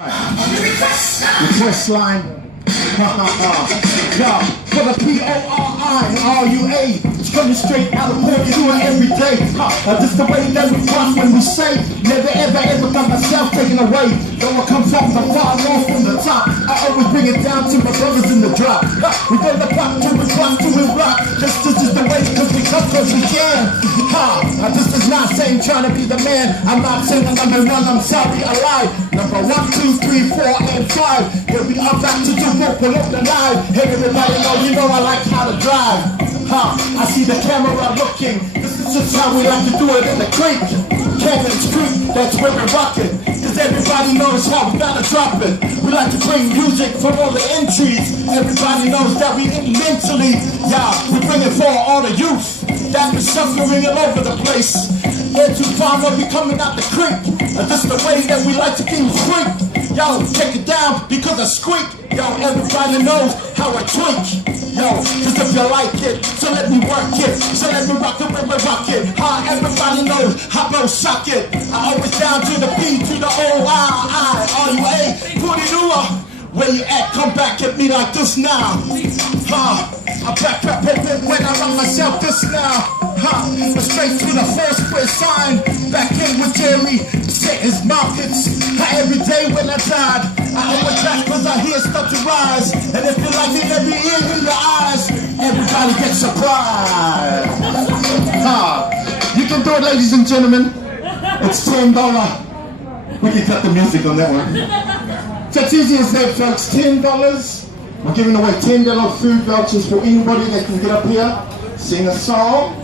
Request line. Yo, for the P-O-R-I-R-U-A. It's coming straight out of Port, you do it every day. This the way that we cross when we say never ever got myself taken away. Though I come from the far north from the top, I always bring it down to my brothers in the drop. We go the block to the clock to his rock. This is the way, cause we come cause we can. This is not saying trying to be the man. I'm not saying I'm gonna run, I'm sorry, I lied. Number 1, 2, 3, 4, and 5. Here we are back to do work, pull up the line. Hey everybody know, you know I like how to drive. I see the camera looking. This is just how we like to do it in the creek. Cannons Creek, that's where we're rocking. Cause everybody knows how we gotta drop it. We like to bring music from all the entries. Everybody knows that we eat mentally. Yeah, we bring it for all the youth that is suffering all over the place. They're too far, we'll be coming out the creek. This is the way that we like to be free. Yo, take it down because I squeak. Yo, everybody knows how I tweak. Yo, cause if you like it, so let me work it. So let me rock it when we rock it. Everybody knows how to suck it. I always down to the P to the O-I-I-R-U-A. Put it over. Where you at? Come back at me like this now. I back when I run myself this now. Straight to the first square sign. Back in with Jerry, set his markets. Every day when I died, I always back cause I hear stuff to rise. And if you like it, let me in your eyes. Everybody get surprised. You can do it, ladies and gentlemen. It's $10. We can cut the music on that one. So it's easy as that, folks. $10. We're giving away $10 food vouchers for anybody that can get up here, sing a song.